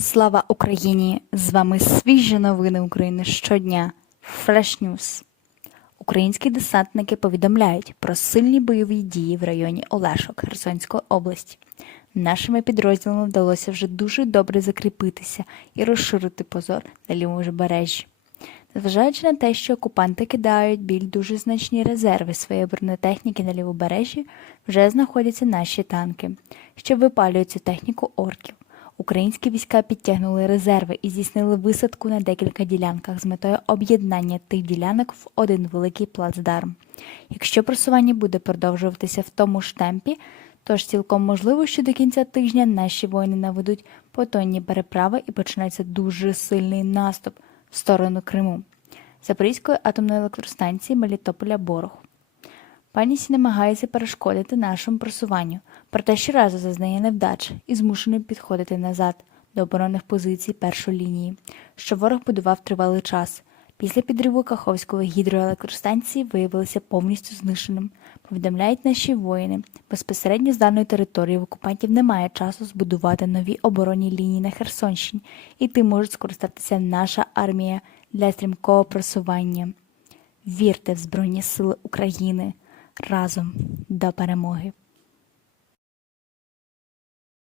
Слава Україні! З вами свіжі новини України щодня. Fresh News. Українські десантники повідомляють про сильні бойові дії в районі Олешок Херсонської області. Нашими підрозділами вдалося вже дуже добре закріпитися і розширити позор на лівобережжі. Незважаючи на те, що окупанти кидають біль дуже значні резерви своєї бронетехніки на лівобережжі, вже знаходяться наші танки, що випалюють цю техніку орків. Українські війська підтягнули резерви і здійснили висадку на декілька ділянках з метою об'єднання тих ділянок в один великий плацдарм. Якщо просування буде продовжуватися в тому ж темпі, тож цілком можливо, що до кінця тижня наші воїни наведуть потонні переправи і почнеться дуже сильний наступ в сторону Криму, Запорізької атомної електростанції Мелітополя Борох. Пані Сі намагається перешкодити нашому просуванню, проте щоразу зазнає невдач і змушений підходити назад до оборонних позицій першої лінії, що ворог будував тривалий час. Після підриву Каховської гідроелектростанції виявилося повністю знищеним. Повідомляють наші воїни. Безпосередньо з даної території в окупантів немає часу збудувати нові оборонні лінії на Херсонщині, і тим може скористатися наша армія для стрімкого просування. Вірте в Збройні Сили України разом до перемоги.